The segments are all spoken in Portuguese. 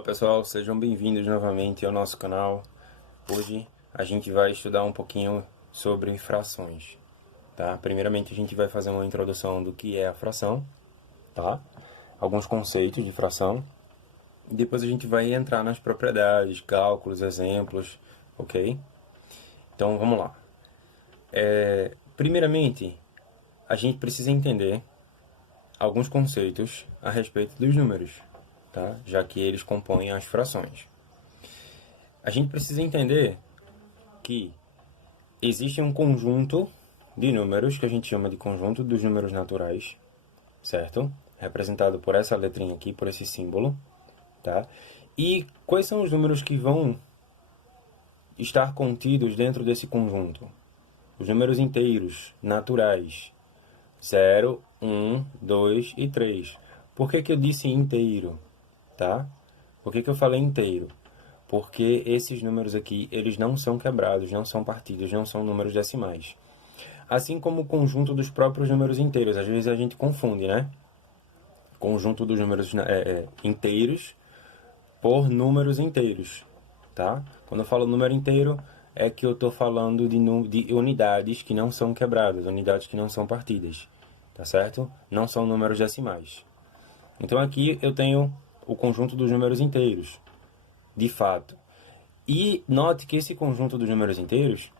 Fala pessoal, sejam bem-vindos novamente ao nosso canal. Hoje a gente vai estudar um pouquinho sobre frações, tá? Primeiramente a gente vai fazer uma introdução do que é a fração, tá? Alguns conceitos de fração. E depois a gente vai entrar nas propriedades, cálculos, exemplos, ok? Então vamos lá. Primeiramente, a gente precisa entender alguns conceitos a respeito dos números, tá? Já que eles compõem as frações. A gente precisa entender que existe um conjunto de números que a gente chama de conjunto dos números naturais, certo? Representado por essa letrinha aqui, por esse símbolo, tá? E quais são os números que vão estar contidos dentro desse conjunto? Os números inteiros, naturais. 0, 1, 2 e 3. Por que eu disse inteiro? Tá? Por que eu falei inteiro? Porque esses números aqui, eles não são quebrados, não são partidos, não são números decimais. Assim como o conjunto dos próprios números inteiros. Às vezes a gente confunde, né? Conjunto dos números inteiros por números inteiros, tá? Quando eu falo número inteiro, é que eu estou falando de unidades que não são quebradas, unidades que não são partidas, tá certo? Não são números decimais. Então aqui eu tenho o conjunto dos números inteiros, de fato. E note que esse conjunto dos números inteiros,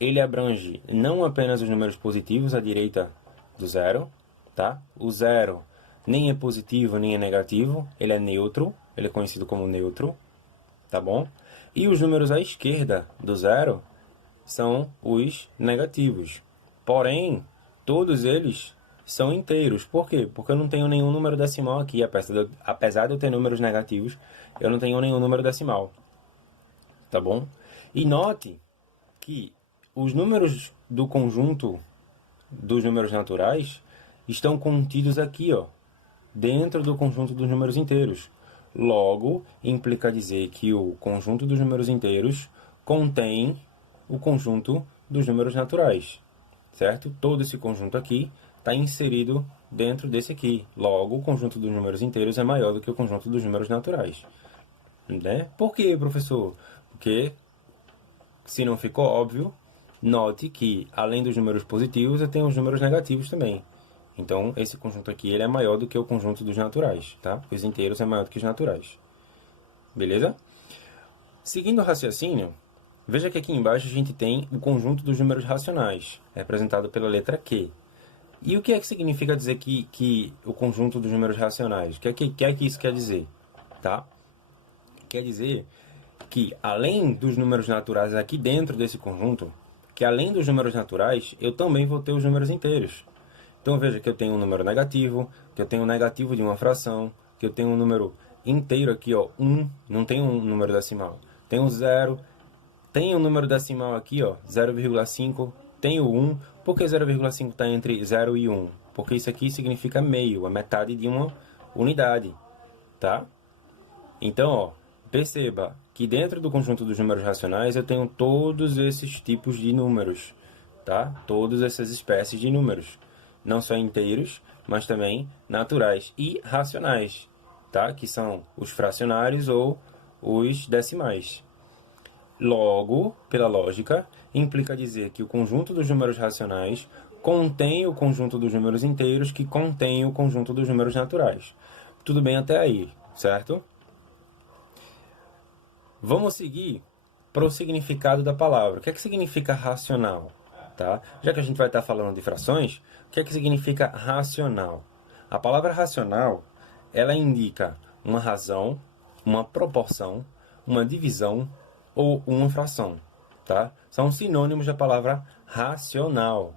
ele abrange não apenas os números positivos à direita do zero, tá? O zero nem é positivo nem é negativo, ele é neutro, ele é conhecido como neutro, tá bom? E os números à esquerda do zero são os negativos. Porém, todos eles são inteiros. Por quê? Porque eu não tenho nenhum número decimal aqui. Apesar de eu ter números negativos, eu não tenho nenhum número decimal. Tá bom? E note que os números do conjunto dos números naturais estão contidos aqui, ó, dentro do conjunto dos números inteiros. Logo, implica dizer que o conjunto dos números inteiros contém o conjunto dos números naturais, certo? Todo esse conjunto aqui está inserido dentro desse aqui. Logo, o conjunto dos números inteiros é maior do que o conjunto dos números naturais. Né? Por quê, professor? Porque, se não ficou óbvio, note que, além dos números positivos, eu tenho os números negativos também. Então, esse conjunto aqui ele é maior do que o conjunto dos naturais, tá? Os inteiros é maior do que os naturais. Beleza? Seguindo o raciocínio, veja que aqui embaixo a gente tem o conjunto dos números racionais, representado pela letra Q. E o que é que significa dizer que o conjunto dos números racionais? O que é que isso quer dizer? Tá? Quer dizer que, além dos números naturais aqui dentro desse conjunto, que além dos números naturais, eu também vou ter os números inteiros. Então veja que eu tenho um número negativo, que eu tenho um negativo de uma fração, que eu tenho um número inteiro aqui, ó, 1, não tem um número decimal. Tem um 0, tem um número decimal aqui, ó, 0,5, tem o 1. Por que 0,5 está entre 0 e 1? Porque isso aqui significa meio, a metade de uma unidade, tá? Então, ó, perceba que dentro do conjunto dos números racionais eu tenho todos esses tipos de números, tá? Todas essas espécies de números. Não só inteiros, mas também naturais e racionais, tá? Que são os fracionários ou os decimais. Logo, pela lógica, implica dizer que o conjunto dos números racionais contém o conjunto dos números inteiros que contém o conjunto dos números naturais. Tudo bem até aí, certo? Vamos seguir para o significado da palavra. O que é que significa racional? Tá? Já que a gente vai estar falando de frações, o que é que significa racional? A palavra racional, ela indica uma razão, uma proporção, uma divisão ou uma fração. Tá? São sinônimos da palavra racional.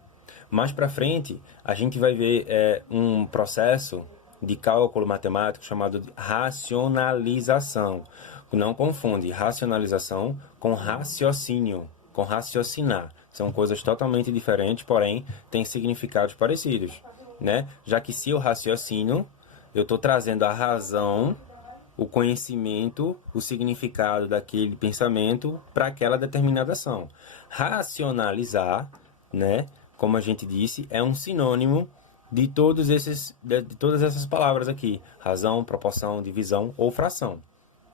Mais para frente, a gente vai ver um processo de cálculo matemático chamado de racionalização. Não confunde racionalização com raciocínio, com raciocinar. São coisas totalmente diferentes, porém têm significados parecidos, né? Já que se eu raciocínio, eu estou trazendo a razão, o conhecimento, o significado daquele pensamento para aquela determinada ação. Racionalizar, né? Como a gente disse, é um sinônimo de todas essas palavras aqui: razão, proporção, divisão ou fração.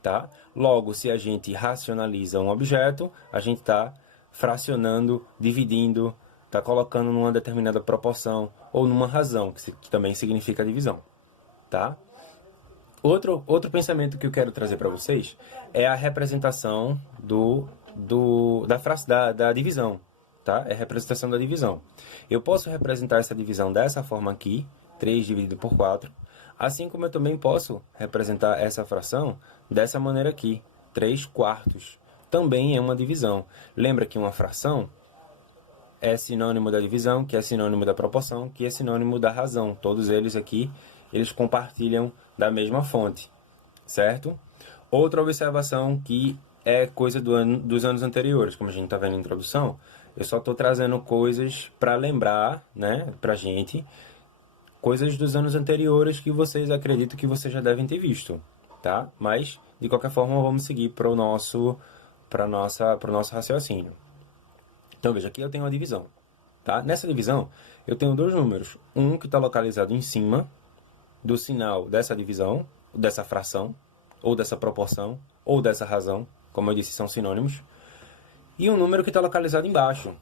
tá? Logo, se a gente racionaliza um objeto, a gente está fracionando, dividindo, está colocando numa determinada proporção ou numa razão, que também significa divisão, tá? Outro pensamento que eu quero trazer para vocês é a representação da divisão, tá? É a representação da divisão. Eu posso representar essa divisão dessa forma aqui, 3 dividido por 4, assim como eu também posso representar essa fração dessa maneira aqui, 3 quartos. Também é uma divisão. Lembra que uma fração é sinônimo da divisão, que é sinônimo da proporção, que é sinônimo da razão. Todos eles aqui, eles compartilham da mesma fonte, certo? Outra observação que é coisa dos anos anteriores, como a gente está vendo na introdução, eu só estou trazendo coisas para lembrar, né, para gente, coisas dos anos anteriores que vocês acreditam que vocês já devem ter visto, tá? Mas, de qualquer forma, vamos seguir para o nosso raciocínio. Então, veja, aqui eu tenho uma divisão, tá? Nessa divisão, eu tenho dois números. Um que está localizado em cima do sinal dessa divisão, dessa fração, ou dessa proporção, ou dessa razão, como eu disse, são sinônimos. E um número que está localizado embaixo,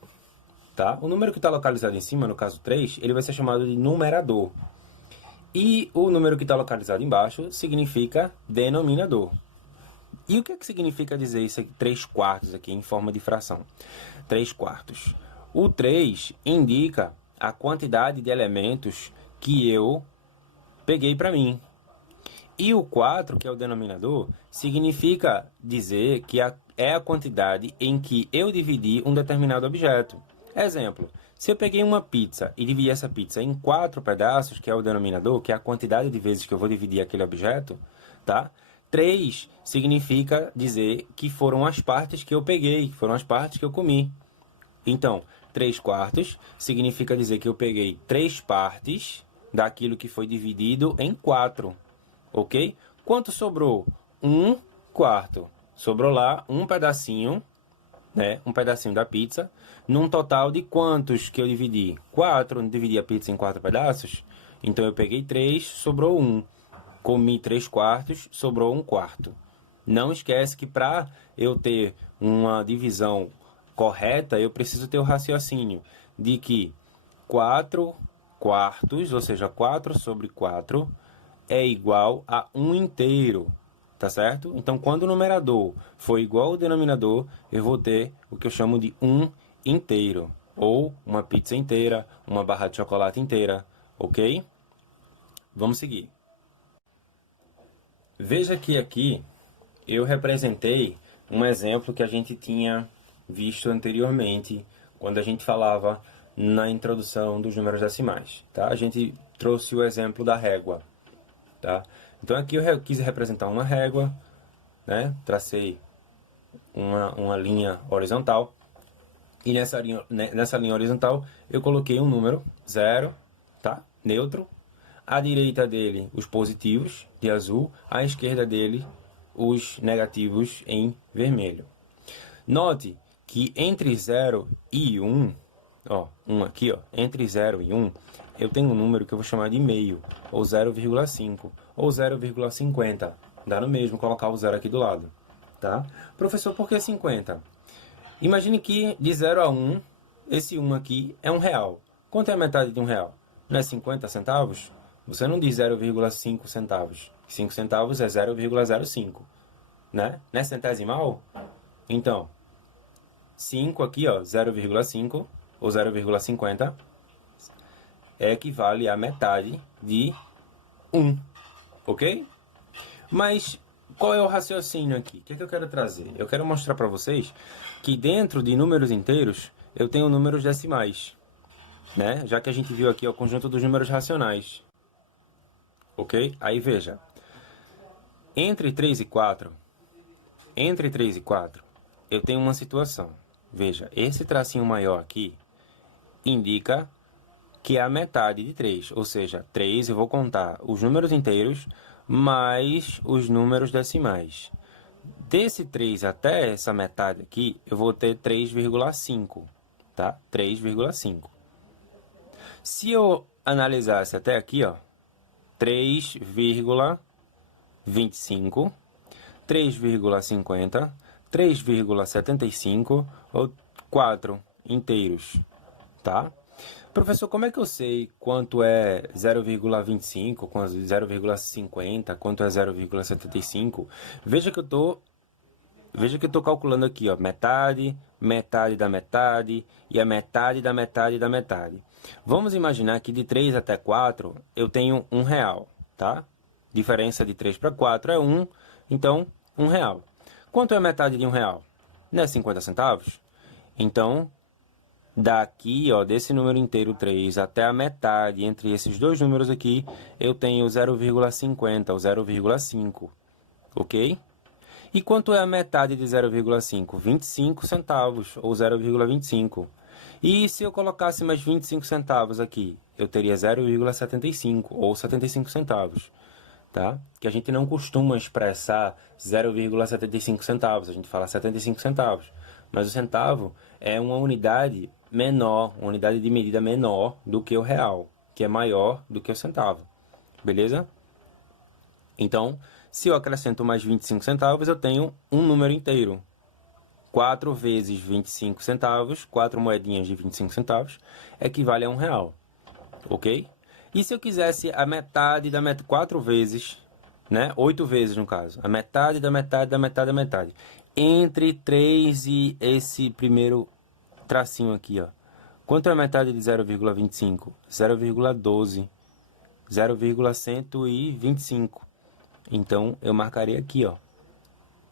tá? O número que está localizado em cima, no caso 3, ele vai ser chamado de numerador. E o número que está localizado embaixo significa denominador. E o que é que significa dizer isso aqui, 3 quartos aqui, em forma de fração? 3 quartos. O 3 indica a quantidade de elementos que eu peguei para mim. E o 4, que é o denominador, significa dizer que é a quantidade em que eu dividi um determinado objeto. Exemplo, se eu peguei uma pizza e dividi essa pizza em 4 pedaços, que é o denominador, que é a quantidade de vezes que eu vou dividir aquele objeto, tá? 3 significa dizer que foram as partes que eu peguei, foram as partes que eu comi. Então, 3 quartos significa dizer que eu peguei 3 partes daquilo que foi dividido em 4, ok? Quanto sobrou? 1 quarto. Sobrou lá um pedacinho, né? Um pedacinho da pizza, num total de quantos que eu dividi? 4, dividi a pizza em 4 pedaços, então eu peguei 3, sobrou 1. Comi 3 quartos, sobrou 1 quarto. Não esquece que para eu ter uma divisão correta, eu preciso ter o raciocínio de que 4 quartos, ou seja, 4 sobre 4, é igual a 1 inteiro, tá certo? Então, quando o numerador for igual ao denominador, eu vou ter o que eu chamo de 1 inteiro, ou uma pizza inteira, uma barra de chocolate inteira, ok? Vamos seguir. Veja que aqui eu representei um exemplo que a gente tinha visto anteriormente, quando a gente falava na introdução dos números decimais, tá? A gente trouxe o exemplo da régua, tá? Então aqui eu quis representar uma régua, né? Tracei uma linha horizontal, e nessa linha horizontal eu coloquei um número 0, tá? Neutro. À direita dele, os positivos, de azul. À esquerda dele, os negativos, em vermelho. Note que entre 0 e 1, ó, aqui, ó, entre 0 e 1, eu tenho um número que eu vou chamar de meio, ou 0,5, ou 0,50. Dá no mesmo colocar o 0 aqui do lado, tá? Professor, por que 50? Imagine que de 0 a 1, esse 1 aqui é R$1. Quanto é a metade de R$1? Não é 50 centavos? Você não diz 0,5 centavos. 5 centavos é 0,05, né? Não é centesimal? Então, 5 aqui, ó, 0,5 ou 0,50 equivale a metade de 1, ok? Mas qual é o raciocínio aqui? O que é que eu quero trazer? Eu quero mostrar para vocês que dentro de números inteiros eu tenho números decimais, né? Já que a gente viu aqui o conjunto dos números racionais. Ok? Aí veja, entre 3 e 4, eu tenho uma situação. Veja, esse tracinho maior aqui indica que é a metade de 3, ou seja, 3 eu vou contar os números inteiros mais os números decimais. Desse 3 até essa metade aqui, eu vou ter 3,5, tá? 3,5. Se eu analisasse até aqui, ó, 3,25 3,50, 3,75 ou 4 inteiros, tá? Professor, como é que eu sei quanto é 0,25, quanto é 0,50, quanto é 0,75? Veja que eu tô calculando aqui, ó, metade, metade da metade e a metade da metade da metade. Vamos imaginar que de 3 até 4 eu tenho R$ 1, tá? Diferença de 3 para 4 é 1, então R$ 1. Quanto é a metade de R$ 1? Não é 50 centavos? Então, daqui, ó, desse número inteiro 3 até a metade, entre esses dois números aqui, eu tenho 0,50, ou 0,5, ok? E quanto é a metade de 0,5? 25 centavos, ou 0,25. E se eu colocasse mais 25 centavos aqui, eu teria 0,75, ou 75 centavos. Tá? Que a gente não costuma expressar 0,75 centavos, a gente fala 75 centavos. Mas o centavo é uma unidade menor, uma unidade de medida menor do que o real, que é maior do que o centavo. Beleza? Então, se eu acrescento mais 25 centavos, eu tenho um número inteiro. 4 vezes 25 centavos, 4 moedinhas de 25 centavos, equivale a R$ 1. Ok? E se eu quisesse a metade da metade, 4 vezes, né? 8 vezes no caso, a metade da metade da metade da metade. Entre 3 e esse primeiro tracinho aqui, ó. Quanto é a metade de 0,25? 0,12. 0,125. Então, eu marcaria aqui, ó,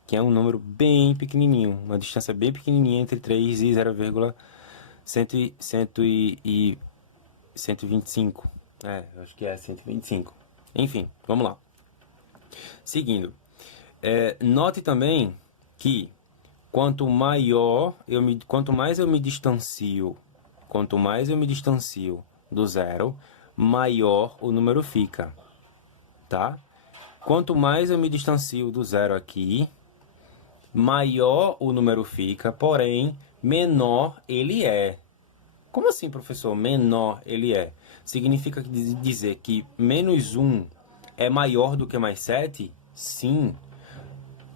que é um número bem pequenininho, uma distância bem pequenininha entre 3 e 125. Acho que é 125. Enfim, vamos lá. Seguindo. Note também que quanto mais eu me distancio do zero, maior o número fica, tá? Quanto mais eu me distancio do zero aqui, maior o número fica, porém, menor ele é. Como assim, professor? Menor ele é. Significa dizer que menos 1 é maior do que mais 7? Sim.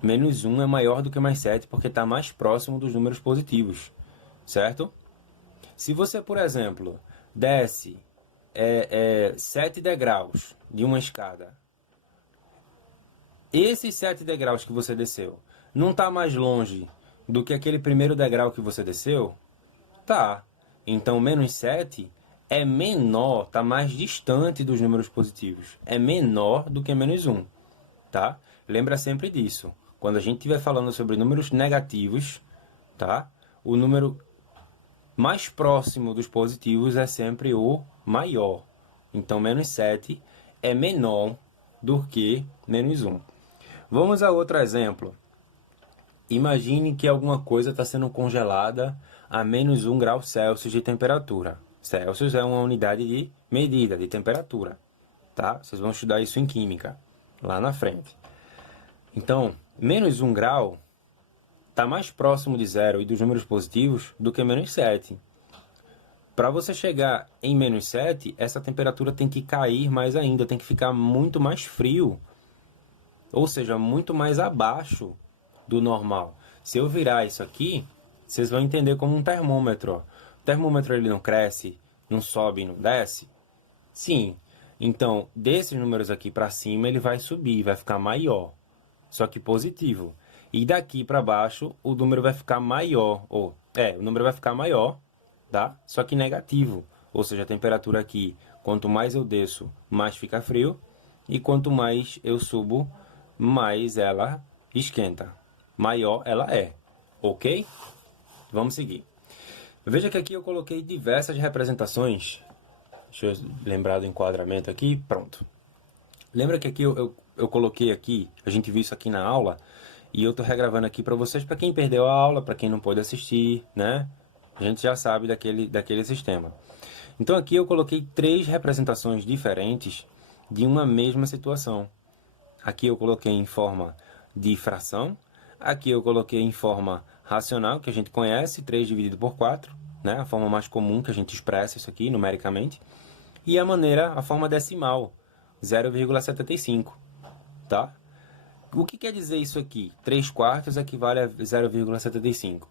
Menos 1 é maior do que mais 7 porque está mais próximo dos números positivos. Certo? Se você, por exemplo, desce 7 degraus de uma escada, esses 7 degraus que você desceu não está mais longe do que aquele primeiro degrau que você desceu? Tá. Então, menos 7 é menor, está mais distante dos números positivos. É menor do que menos 1, tá? Lembra sempre disso. Quando a gente estiver falando sobre números negativos, tá? O número mais próximo dos positivos é sempre o maior. Então, menos 7 é menor do que menos 1. Vamos a outro exemplo. Imagine que alguma coisa está sendo congelada a menos 1 grau Celsius de temperatura. Celsius é uma unidade de medida de temperatura, tá? Vocês vão estudar isso em química, lá na frente. Então, menos 1 grau está mais próximo de zero e dos números positivos do que menos 7. Para você chegar em menos 7, essa temperatura tem que cair mais ainda, tem que ficar muito mais frio. Ou seja, muito mais abaixo do normal. Se eu virar isso aqui, vocês vão entender como um termômetro. Ó. O termômetro ele não cresce, não sobe, não desce? Sim. Então, desses números aqui para cima, ele vai subir, vai ficar maior. Só que positivo. E daqui para baixo, o número vai ficar maior. O número vai ficar maior, tá? Só que negativo. Ou seja, a temperatura aqui, quanto mais eu desço, mais fica frio. E quanto mais eu subo, mais ela esquenta. Maior ela é. Ok? Vamos seguir. Veja que aqui eu coloquei diversas representações. Deixa eu lembrar do enquadramento aqui. Pronto. Lembra que aqui eu coloquei aqui, a gente viu isso aqui na aula, e eu estou regravando aqui para vocês, para quem perdeu a aula, para quem não pôde assistir, né? A gente já sabe daquele sistema. Então aqui eu coloquei 3 representações diferentes de uma mesma situação. Aqui eu coloquei em forma de fração. Aqui eu coloquei em forma racional, que a gente conhece, 3 dividido por 4, né? A forma mais comum que a gente expressa isso aqui numericamente. E a forma decimal, 0,75, tá? O que quer dizer isso aqui? 3 quartos equivale a 0,75.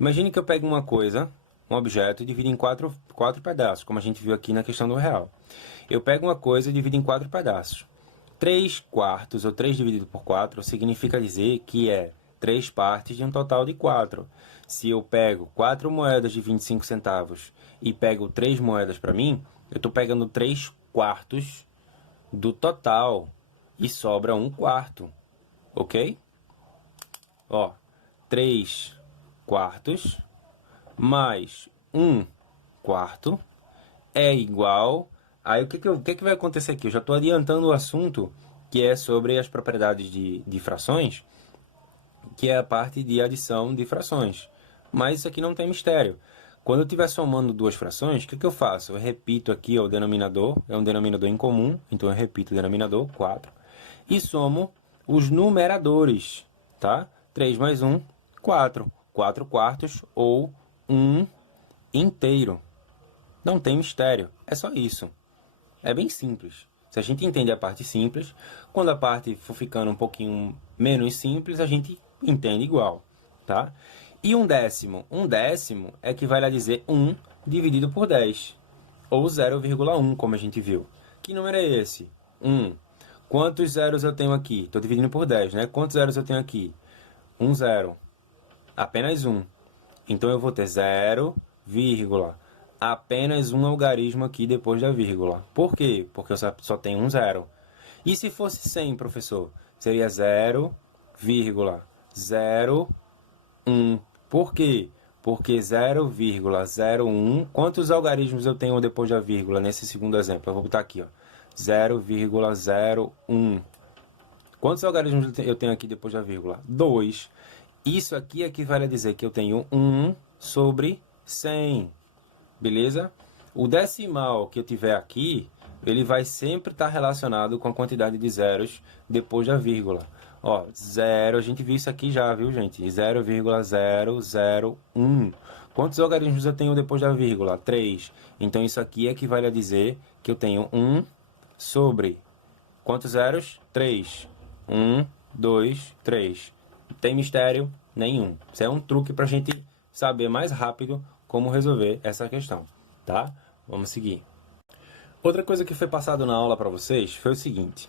Imagine que eu pego uma coisa, um objeto, e divido em quatro pedaços, como a gente viu aqui na questão do real. Eu pego uma coisa e divido em 4 pedaços. 3 quartos, ou 3 dividido por 4, significa dizer que é 3 partes de um total de 4. Se eu pego 4 moedas de 25 centavos e pego 3 moedas para mim, eu estou pegando 3 quartos do total e sobra 1 quarto, ok? Ó, 3 quartos mais 1 quarto é igual... Aí o que vai acontecer aqui? Eu já estou adiantando o assunto que é sobre as propriedades de frações, que é a parte de adição de frações. Mas isso aqui não tem mistério. Quando eu estiver somando duas frações, o que eu faço? Eu repito aqui o denominador, é um denominador em comum, então eu repito o denominador, 4, e somo os numeradores, tá? 3 mais 1, 4. 4 quartos ou 1 inteiro. Não tem mistério, é só isso. É bem simples. Se a gente entende a parte simples, quando a parte for ficando um pouquinho menos simples, a gente entende igual, tá? E um décimo equivale a dizer 1 dividido por 10, ou 0,1, como a gente viu. Que número é esse? 1. Quantos zeros eu tenho aqui? Estou dividindo por 10, né? Quantos zeros eu tenho aqui? Um zero. Apenas um. Então, eu vou ter 0, apenas um algarismo aqui depois da vírgula. Por quê? Porque eu só tenho um zero. E se fosse 100, professor? Seria 0,01. Por quê? Porque 0,01... Quantos algarismos eu tenho depois da vírgula nesse segundo exemplo? Eu vou botar aqui, ó. 0,01. Quantos algarismos eu tenho aqui depois da vírgula? 2. Isso aqui equivale a dizer que eu tenho 1 sobre 100. Beleza? O decimal que eu tiver aqui, ele vai sempre estar relacionado com a quantidade de zeros depois da vírgula. Ó, 0, a gente viu isso aqui já, viu, gente? 0,001. Quantos algarismos eu tenho depois da vírgula? 3. Então, isso aqui equivale a dizer que eu tenho 1 sobre... Quantos zeros? 3. 1, 2, 3. Não tem mistério nenhum. Isso é um truque para a gente saber mais rápido como resolver essa questão, tá? Vamos seguir. Outra coisa que foi passado na aula para vocês foi o seguinte.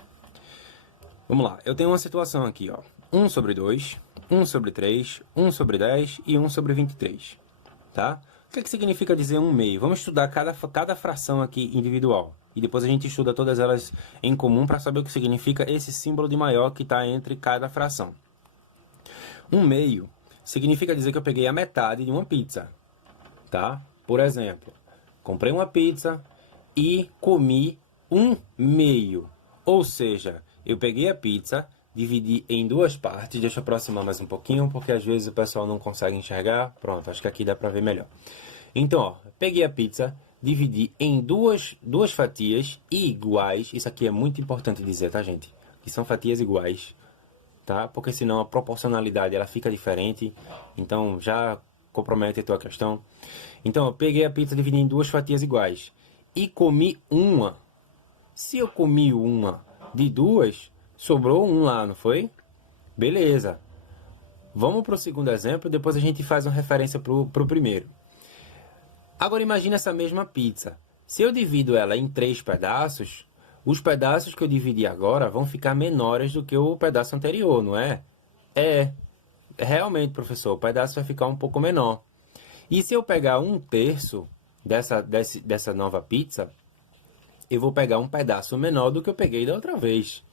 Vamos lá, eu tenho uma situação aqui, ó. 1 sobre 2, 1 sobre 3, 1 sobre 10 e 1 sobre 23, tá? O que significa dizer 1 meio? Vamos estudar cada fração aqui individual. E depois a gente estuda todas elas em comum para saber o que significa esse símbolo de maior que está entre cada fração. 1 meio significa dizer que eu peguei a metade de uma pizza, tá? Por exemplo, comprei uma pizza e comi 1 meio. Ou seja, eu peguei a pizza, dividi em duas partes. Deixa eu aproximar mais um pouquinho, porque às vezes o pessoal não consegue enxergar. Pronto, acho que aqui dá para ver melhor. Então, ó, peguei a pizza, dividi em duas fatias iguais. Isso aqui é muito importante dizer, tá, gente? Que são fatias iguais, tá? Porque senão a proporcionalidade ela fica diferente. Então, já compromete a tua questão. Então, eu peguei a pizza, dividi em duas fatias iguais e comi uma. Se eu comi uma de duas, sobrou um lá, não foi? Beleza. Vamos para o segundo exemplo, depois a gente faz uma referência para o primeiro. Agora imagine essa mesma pizza. Se eu divido ela em 3 pedaços, os pedaços que eu dividi agora vão ficar menores do que o pedaço anterior, não é? É. Realmente, professor, o pedaço vai ficar um pouco menor. E se eu pegar 1/3 dessa nova pizza, eu vou pegar um pedaço menor do que eu peguei da outra vez,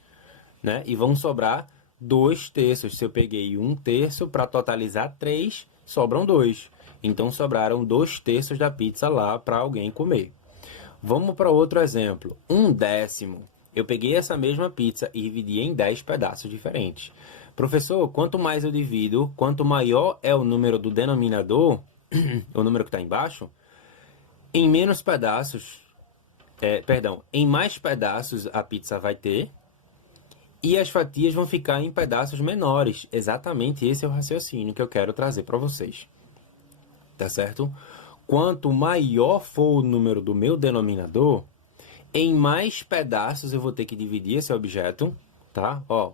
né? E vão sobrar 2/3. Se eu peguei 1/3 para totalizar 3, sobram 2. Então, sobraram 2/3 da pizza lá para alguém comer. Vamos para outro exemplo. 1/10. Eu peguei essa mesma pizza e dividi em 10 pedaços diferentes. Professor, quanto mais eu divido, quanto maior é o número do denominador, o número que está embaixo, em menos pedaços, em mais pedaços a pizza vai ter e as fatias vão ficar em pedaços menores. Exatamente esse é o raciocínio que eu quero trazer para vocês. Tá certo? Quanto maior for o número do meu denominador, em mais pedaços eu vou ter que dividir esse objeto, tá? Ó,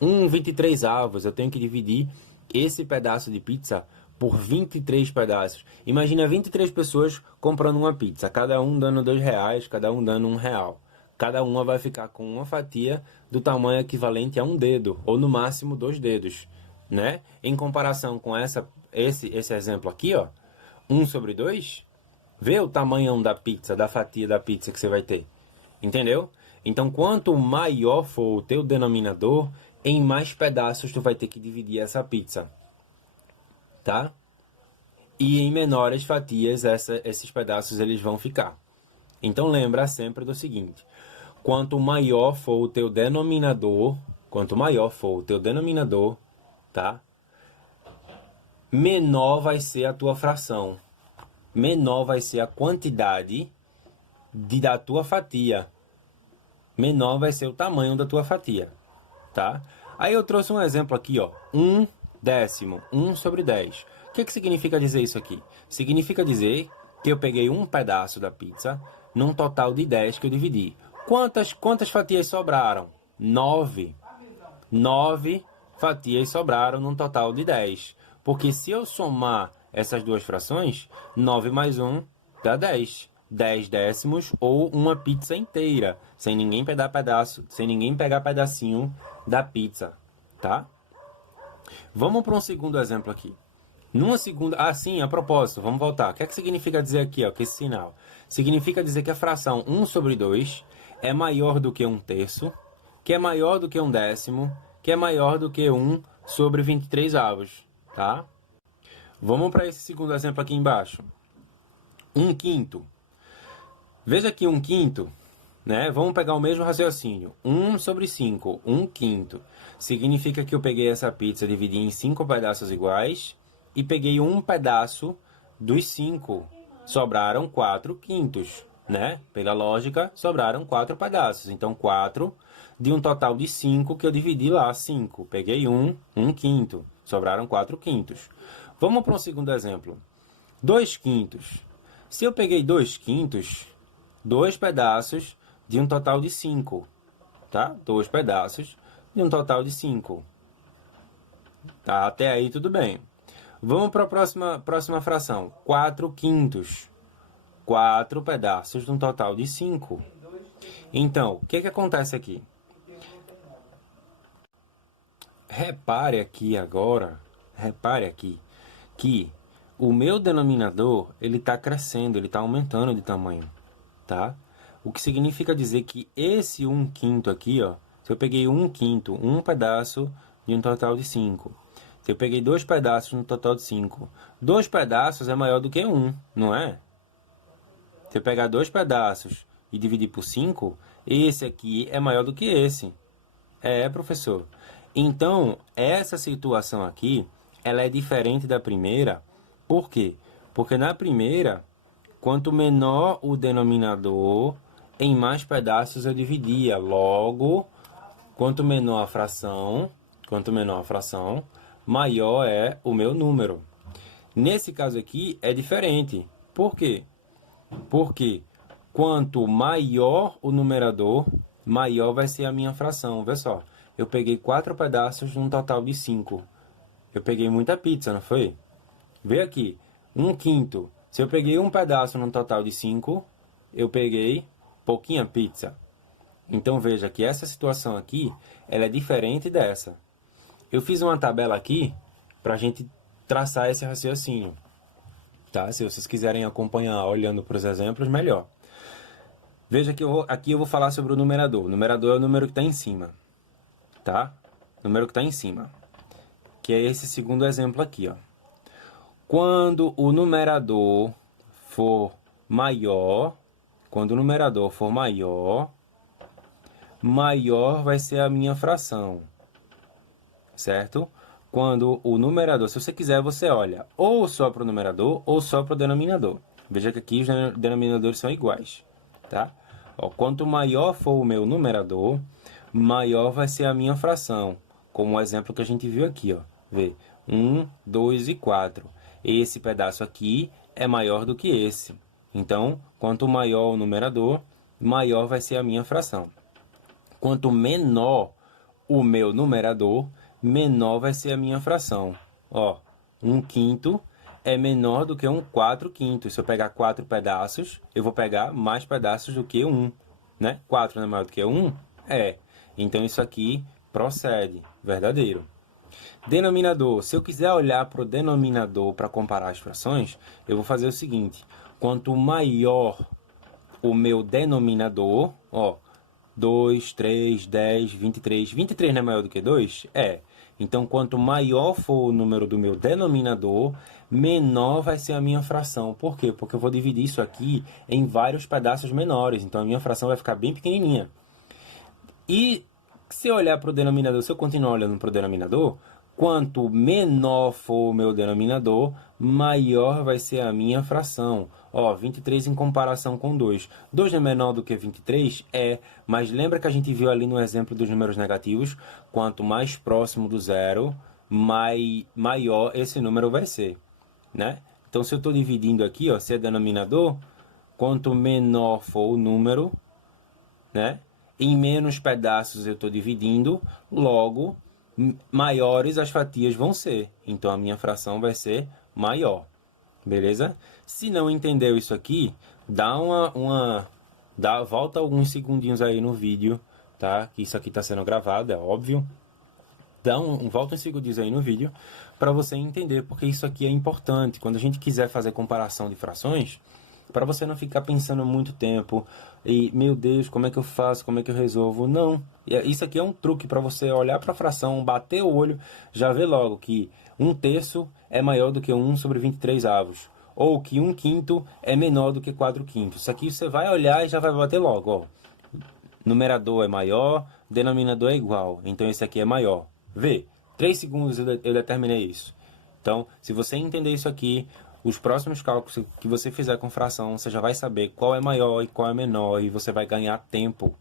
23 avos, eu tenho que dividir esse pedaço de pizza por 23 pedaços. Imagina 23 pessoas comprando uma pizza, cada um dando R$ 2, cada um dando R$ 1. Cada uma vai ficar com uma fatia do tamanho equivalente a um dedo, ou no máximo 2 dedos, né? Em comparação com esse exemplo aqui, ó, 1/2, vê o tamanho da pizza, da fatia da pizza que você vai ter, entendeu? Então, quanto maior for o teu denominador, em mais pedaços tu vai ter que dividir essa pizza, tá? E em menores fatias esses pedaços eles vão ficar. Então lembra sempre do seguinte: quanto maior for o teu denominador, tá? Menor vai ser a tua fração, menor vai ser a quantidade da tua fatia, menor vai ser o tamanho da tua fatia, tá? Aí eu trouxe um exemplo aqui, ó, 1/10, 1/10. O que significa dizer isso aqui? Significa dizer que eu peguei um pedaço da pizza num total de 10 que eu dividi. Quantas fatias sobraram? 9. 9 fatias sobraram num total de 10. Porque se eu somar essas duas frações, 9 mais 1 dá 10. 10 décimos ou uma pizza inteira, sem ninguém pegar pedacinho da pizza, tá? Vamos para um segundo exemplo aqui. Sim, a propósito, vamos voltar. O que significa dizer aqui, ó, que esse sinal? Significa dizer que a fração 1/2 é maior do que 1/3, que é maior do que 1/10, que é maior do que 1/23 avos, tá? Vamos para esse segundo exemplo aqui embaixo. 1/5. Veja aqui 1/5, né? Vamos pegar o mesmo raciocínio. 1/5, 1/5. Significa que eu peguei essa pizza, dividi em 5 pedaços iguais e peguei um pedaço dos 5. Sobraram 4/5, né? Pela lógica, sobraram 4 pedaços. Então, 4 de um total de 5 que eu dividi lá, 5. Peguei 1/5. Sobraram 4/5. Vamos para um segundo exemplo. 2/5. Se eu peguei 2/5, 2 pedaços de um total de 5, tá? 2 pedaços de um total de 5. Tá? Até aí tudo bem. Vamos para a próxima fração. 4/5. 4 pedaços de um total de 5. Então, o que acontece aqui? Repare aqui que o meu denominador ele está crescendo, ele está aumentando de tamanho, tá? O que significa dizer que esse 1/5 aqui, ó, se eu peguei 1/5, um pedaço de um total de 5. Se eu peguei 2 pedaços no total de 5, 2 pedaços é maior do que 1, não é? Se eu pegar 2 pedaços e dividir por 5, esse aqui é maior do que esse. É, professor. Então, essa situação aqui, ela é diferente da primeira. Por quê? Porque na primeira, quanto menor o denominador, em mais pedaços eu dividia. Logo, quanto menor a fração, maior é o meu número. Nesse caso aqui é diferente. Por quê? Porque quanto maior o numerador, maior vai ser a minha fração. Vê só, eu peguei 4 pedaços num total de 5. Eu peguei muita pizza, não foi? Vê aqui, 1/5. Se eu peguei um pedaço num total de 5, eu peguei pouquinha pizza. Então veja que essa situação aqui, ela é diferente dessa. Eu fiz uma tabela aqui para a gente traçar esse raciocínio, tá? Se vocês quiserem acompanhar olhando para os exemplos, melhor. Veja que aqui eu vou falar sobre o numerador. O numerador é o número que está em cima, tá? O número que está em cima, que é esse segundo exemplo aqui, ó. Quando o numerador for maior, maior vai ser a minha fração, certo? Quando o numerador, se você quiser, você olha ou só para o numerador ou só para o denominador. Veja que aqui os denominadores são iguais, tá? Ó, quanto maior for o meu numerador, maior vai ser a minha fração, como o exemplo que a gente viu aqui, ó. Vê, 1, 2 e 4. Esse pedaço aqui é maior do que esse. Então, quanto maior o numerador, maior vai ser a minha fração. Quanto menor o meu numerador, menor vai ser a minha fração. Ó, 1/5 é menor do que um 4/5. Se eu pegar 4 pedaços, eu vou pegar mais pedaços do que 1, né? 4 não é maior do que 1? É. Então, isso aqui procede, verdadeiro. Denominador. Se eu quiser olhar para o denominador para comparar as frações, eu vou fazer o seguinte. Quanto maior o meu denominador, ó, 2, 3, 10, 23. 23 não é maior do que 2? É. Então, quanto maior for o número do meu denominador, menor vai ser a minha fração. Por quê? Porque eu vou dividir isso aqui em vários pedaços menores. Então, a minha fração vai ficar bem pequenininha. E se eu olhar para o denominador, se eu continuar olhando para o denominador, quanto menor for o meu denominador, maior vai ser a minha fração. Ó, 23 em comparação com 2. 2 é menor do que 23? É, mas lembra que a gente viu ali no exemplo dos números negativos? Quanto mais próximo do zero, maior esse número vai ser, né? Então, se eu estou dividindo aqui, ó, se é denominador, quanto menor for o número, né? Em menos pedaços eu estou dividindo, logo maiores as fatias vão ser. Então a minha fração vai ser maior. Beleza? Se não entendeu isso aqui, volta alguns segundinhos aí no vídeo, tá? Que isso aqui está sendo gravado, é óbvio. Volta uns segundinhos aí no vídeo para você entender, porque isso aqui é importante. Quando a gente quiser fazer comparação de frações, para você não ficar pensando muito tempo e, meu Deus, como é que eu faço, como é que eu resolvo? Não, isso aqui é um truque para você olhar para a fração, bater o olho, já ver logo que 1/3 é maior do que 1 sobre 23 avos, ou que 1/5 é menor do que 4/5. Isso aqui você vai olhar e já vai bater logo, ó. Numerador é maior, denominador é igual, então esse aqui é maior. Vê, 3 segundos eu determinei isso. Então, se você entender isso aqui, os próximos cálculos que você fizer com fração, você já vai saber qual é maior e qual é menor, e você vai ganhar tempo,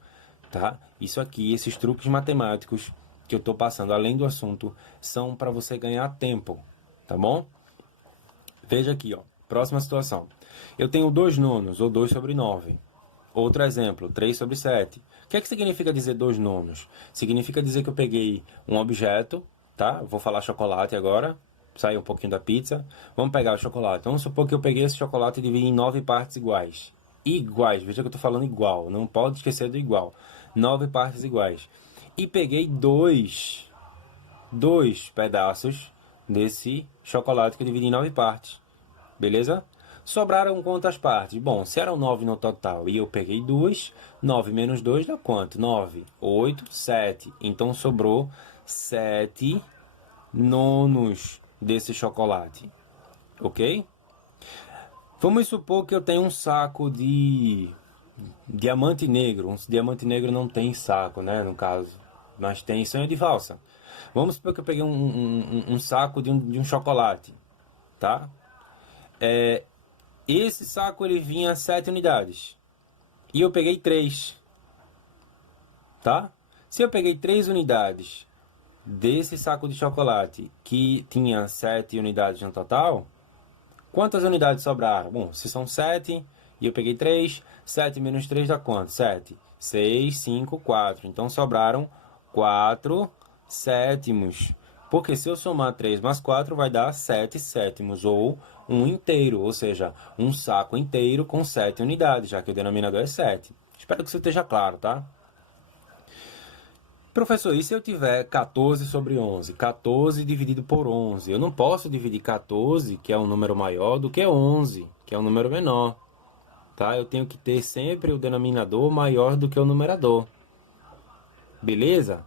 tá? Isso aqui, esses truques matemáticos que eu estou passando, além do assunto, são para você ganhar tempo, tá bom? Veja aqui, ó, próxima situação. Eu tenho 2 nonos, ou 2 sobre 9. Outro exemplo, 3 sobre 7. O que é que significa dizer 2 nonos? Significa dizer que eu peguei um objeto, tá? Vou falar chocolate agora, sair um pouquinho da pizza. Vamos pegar o chocolate. Vamos supor que eu peguei esse chocolate e dividi em 9 partes iguais. Iguais, veja que eu estou falando igual, não pode esquecer do igual. 9 partes iguais. E peguei dois pedaços desse chocolate que eu dividi em 9 partes. Beleza? Sobraram quantas partes? Bom, se eram 9 no total e eu peguei 2, 9 menos 2 dá quanto? 9, 8, 7. Então sobrou 7 nonos desse chocolate. Ok? Vamos supor que eu tenho um saco de diamante negro. Um diamante negro não tem saco, né? No caso. Mas tem sonho de valsa. Vamos supor que eu peguei um saco de um chocolate. Tá? Esse saco ele vinha 7 unidades. E eu peguei 3. Tá? Se eu peguei 3 unidades desse saco de chocolate que tinha 7 unidades no total, quantas unidades sobraram? Bom, se são 7 e eu peguei 3, 7 menos 3 dá quanto? 7. 6, 5, 4. Então sobraram 4 sétimos. Porque se eu somar 3 mais 4 vai dar 7 sétimos, ou 1 inteiro, ou seja, um saco inteiro com 7 unidades, já que o denominador é 7. Espero que isso esteja claro, tá? Professor, e se eu tiver 14 sobre 11? 14 dividido por 11. Eu não posso dividir 14, que é um número maior, do que 11, que é um número menor. Tá? Eu tenho que ter sempre o denominador maior do que o numerador. Beleza?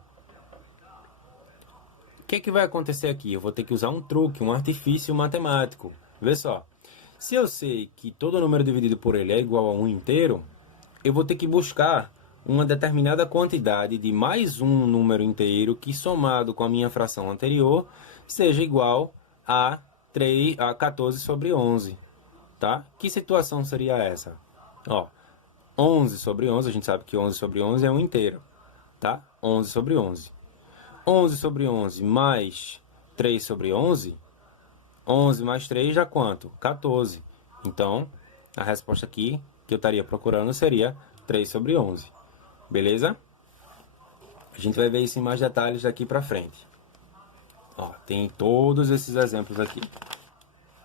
O que vai acontecer aqui? Eu vou ter que usar um truque, um artifício matemático. Vê só. Se eu sei que todo número dividido por ele é igual a 1 inteiro, eu vou ter que buscar uma determinada quantidade de mais um número inteiro que, somado com a minha fração anterior, seja igual a 14 sobre 11. Tá? Que situação seria essa? Ó, 11 sobre 11, a gente sabe que 11 sobre 11 é 1 inteiro. Tá? 11 sobre 11. 11 sobre 11 mais 3 sobre 11, 11 mais 3 dá quanto? 14. Então, a resposta aqui que eu estaria procurando seria 3 sobre 11. Beleza? A gente vai ver isso em mais detalhes daqui para frente. Ó, tem todos esses exemplos aqui,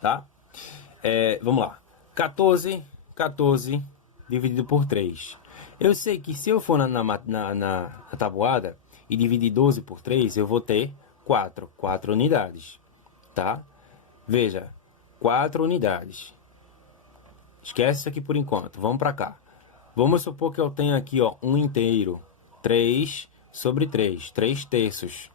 tá? Vamos lá. 14 dividido por 3. Eu sei que se eu for na tabuada e dividir 12 por 3, eu vou ter 4 unidades, tá? Veja, 4 unidades. Esquece isso aqui por enquanto, vamos para cá. Vamos supor que eu tenho aqui, ó, um inteiro, 3 sobre 3, 3 terços.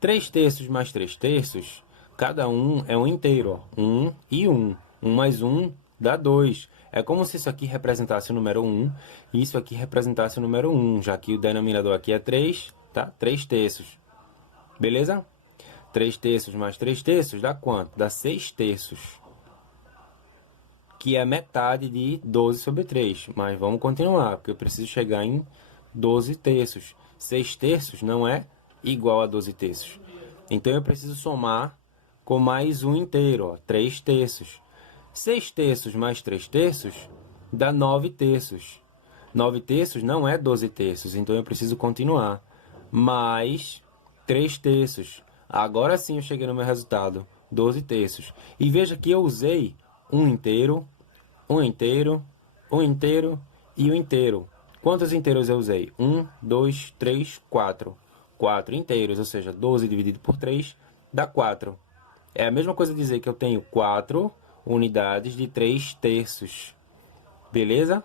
3 terços mais 3 terços, cada um é um inteiro, ó, 1 e 1. 1 mais 1 dá 2. É como se isso aqui representasse o número 1 e isso aqui representasse o número 1, já que o denominador aqui é 3, tá? 3 terços. Beleza? 3 terços mais 3 terços dá quanto? Dá 6 terços. Que é metade de 12 sobre 3. Mas vamos continuar, porque eu preciso chegar em 12 terços. 6 terços não é igual a 12 terços. Então eu preciso somar com mais um inteiro, ó, 3 terços. 6 terços mais 3 terços dá 9 terços. 9 terços não é 12 terços, então eu preciso continuar. Mais 3 terços. Agora sim eu cheguei no meu resultado, 12 terços. E veja que eu usei um inteiro, um inteiro, um inteiro e um inteiro. Quantos inteiros eu usei? 1, 2, 3, 4. 4 inteiros, ou seja, 12 dividido por 3 dá 4. É a mesma coisa dizer que eu tenho 4 unidades de 3 terços. Beleza?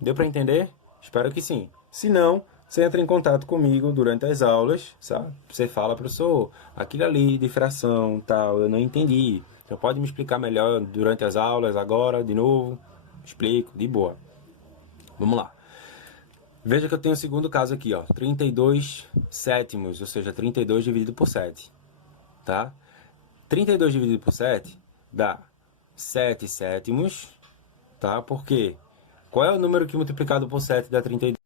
Deu para entender? Espero que sim. Se não, você entra em contato comigo durante as aulas, sabe? Você fala, professor, aquilo ali de fração, tal, eu não entendi. Você pode me explicar melhor durante as aulas, agora, de novo? Explico, de boa. Vamos lá. Veja que eu tenho o segundo caso aqui, ó, 32 sétimos, ou seja, 32 dividido por 7, tá? 32 dividido por 7 dá 7 sétimos, tá? Por quê? Qual é o número que multiplicado por 7 dá 32?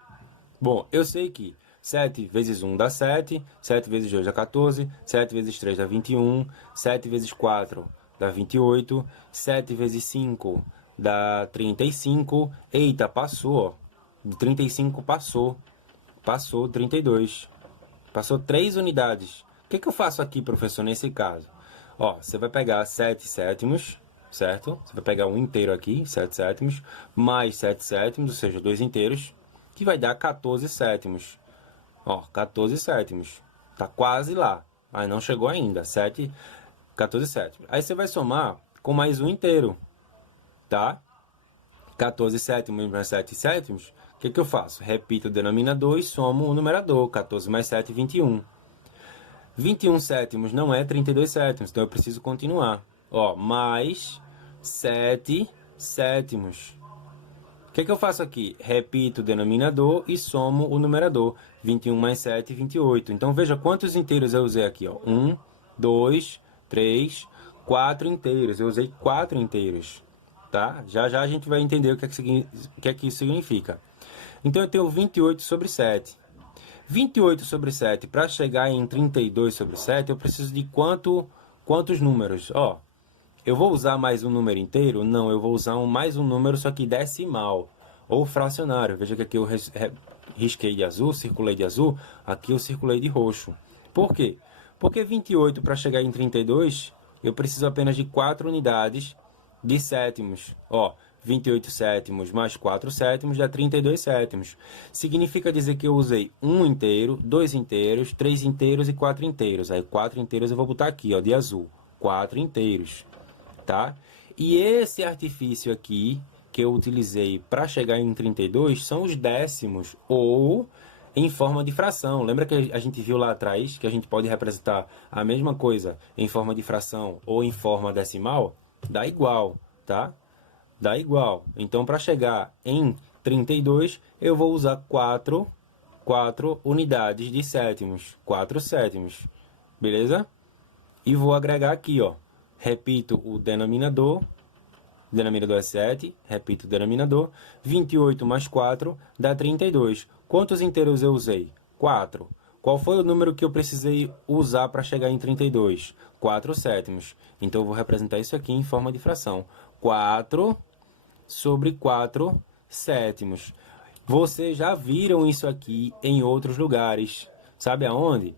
Bom, eu sei que 7 vezes 1 dá 7, 7 vezes 2 dá 14, 7 vezes 3 dá 21, 7 vezes 4 dá 28, 7 vezes 5 dá 35. Eita, passou, ó. 35 passou. Passou 32. Passou 3 unidades. O que eu faço aqui, professor, nesse caso? Ó, você vai pegar 7 sétimos, certo? Você vai pegar um inteiro aqui, 7 sétimos, mais 7 sétimos, ou seja, 2 inteiros, que vai dar 14 sétimos. Ó, 14 sétimos. Tá quase lá, mas não chegou ainda. 14 sétimos. Aí você vai somar com mais um inteiro, tá? 14 sétimos mais 7 sétimos. O que eu faço? Repito o denominador e somo o numerador. 14 mais 7, 21. 21 sétimos não é 32 sétimos, então eu preciso continuar. Ó, mais 7 sétimos. O que eu faço aqui? Repito o denominador e somo o numerador. 21 mais 7, 28. Então, veja quantos inteiros eu usei aqui. Ó. 1, 2, 3, 4 inteiros. Eu usei 4 inteiros. Tá? Já já a gente vai entender o que é que isso significa. Então, eu tenho 28 sobre 7. 28 sobre 7, para chegar em 32 sobre 7, eu preciso de quantos números? Ó, eu vou usar mais um número inteiro? Não, eu vou usar mais um número, só que decimal, ou fracionário. Veja que aqui eu risquei de azul, circulei de azul, aqui eu circulei de roxo. Por quê? Porque 28 para chegar em 32, eu preciso apenas de 4 unidades de sétimos. Ó, 28 sétimos mais 4 sétimos dá 32 sétimos. Significa dizer que eu usei um inteiro, 2 inteiros, 3 inteiros e 4 inteiros. Aí 4 inteiros eu vou botar aqui, ó, de azul. 4 inteiros, tá? E esse artifício aqui que eu utilizei para chegar em 32 são os décimos ou em forma de fração. Lembra que a gente viu lá atrás que a gente pode representar a mesma coisa em forma de fração ou em forma decimal? Dá igual, tá? Dá igual. Então, para chegar em 32, eu vou usar 4 unidades de sétimos. 4 sétimos. Beleza? E vou agregar aqui, ó. Repito o denominador. O denominador é 7. Repito o denominador. 28 mais 4 dá 32. Quantos inteiros eu usei? 4. Qual foi o número que eu precisei usar para chegar em 32? 4 sétimos. Então, eu vou representar isso aqui em forma de fração. 4 sobre 4 sétimos. Vocês já viram isso aqui em outros lugares. Sabe aonde?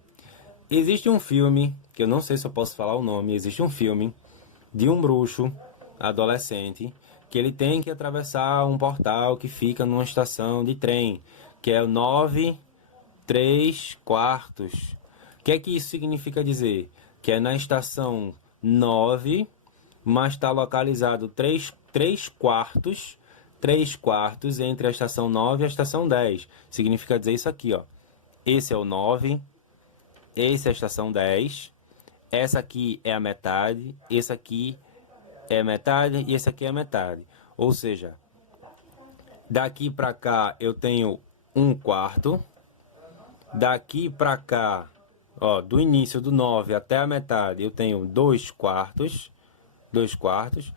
Existe um filme, que eu não sei se eu posso falar o nome, existe um filme de um bruxo adolescente que ele tem que atravessar um portal que fica numa estação de trem, que é o 9 3 quartos. O que é que isso significa dizer? Que é na estação 9, mas está localizado 3 quartos, 3 quartos entre a estação 9 e a estação 10. Significa dizer isso aqui, ó. Esse é o 9, esse é a estação 10, essa aqui é a metade, esse aqui é a metade e esse aqui é a metade. Ou seja, daqui para cá eu tenho 1 quarto, daqui para cá, ó, do início do 9 até a metade eu tenho 2 quartos, 2 quartos.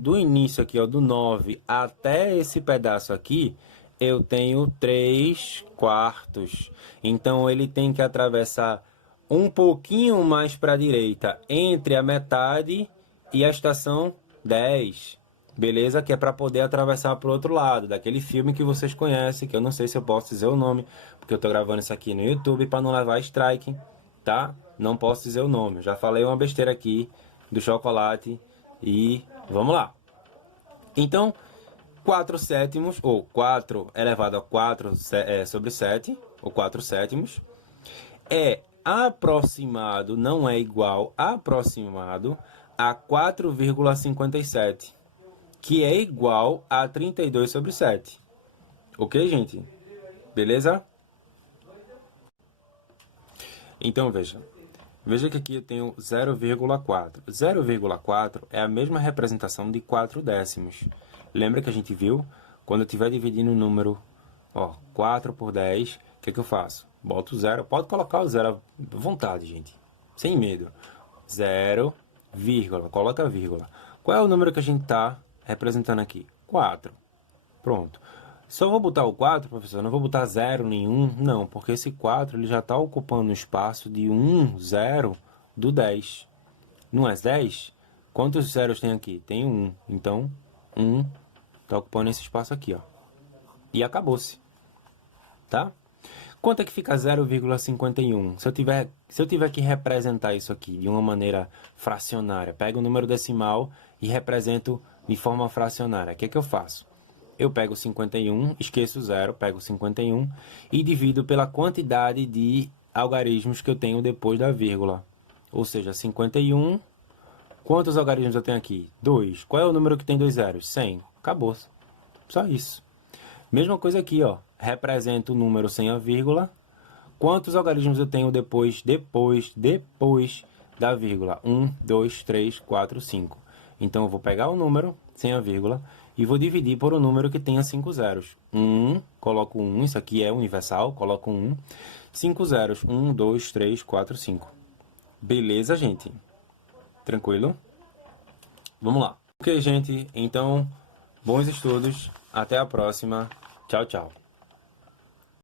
Do início aqui, ó, do 9 até esse pedaço aqui, eu tenho 3 quartos. Então, ele tem que atravessar um pouquinho mais para a direita, entre a metade e a estação 10. Beleza? Que é para poder atravessar para o outro lado, daquele filme que vocês conhecem, que eu não sei se eu posso dizer o nome, porque eu estou gravando isso aqui no YouTube para não levar strike, tá? Não posso dizer o nome. Eu já falei uma besteira aqui do chocolate e vamos lá. Então, 4 sétimos, ou 4 elevado a 4 sobre 7, ou 4 sétimos, é aproximado, não é igual, aproximado a 4,57, que é igual a 32 sobre 7. Ok, gente? Beleza? Então, veja. Veja que aqui eu tenho 0,4. 0,4 é a mesma representação de 4 décimos. Lembra que a gente viu? Quando eu estiver dividindo o número, ó, 4 por 10, o que eu faço? Boto o zero. Pode colocar o zero à vontade, gente. Sem medo. 0, vírgula. Coloca a vírgula. Qual é o número que a gente está representando aqui? 4. Pronto. Só vou botar o 4, professor, não vou botar 0 nenhum. Não, porque esse 4 ele já está ocupando o espaço de 1, 0 do 10. Não é 10? Quantos zeros tem aqui? Tem 1. Então, 1 está ocupando esse espaço aqui, ó. E acabou-se. Tá? Quanto é que fica 0,51? Se eu tiver que representar isso aqui de uma maneira fracionária, pego o número decimal e represento de forma fracionária. O que é que eu faço? Eu pego 51, esqueço o zero, pego 51 e divido pela quantidade de algarismos que eu tenho depois da vírgula. Ou seja, 51. Quantos algarismos eu tenho aqui? 2. Qual é o número que tem 2 zeros? 100. Acabou. Só isso. Mesma coisa aqui, ó. Represento o número sem a vírgula. Quantos algarismos eu tenho depois da vírgula? 1, 2, 3, 4, 5. Então, eu vou pegar o número sem a vírgula e vou dividir por um número que tenha 5 zeros. 1, coloco 1, isso aqui é universal, coloco 1. 5 zeros, 1, 2, 3, 4, 5. Beleza, gente? Tranquilo? Vamos lá. Ok, gente, então, bons estudos, até a próxima. Tchau, tchau.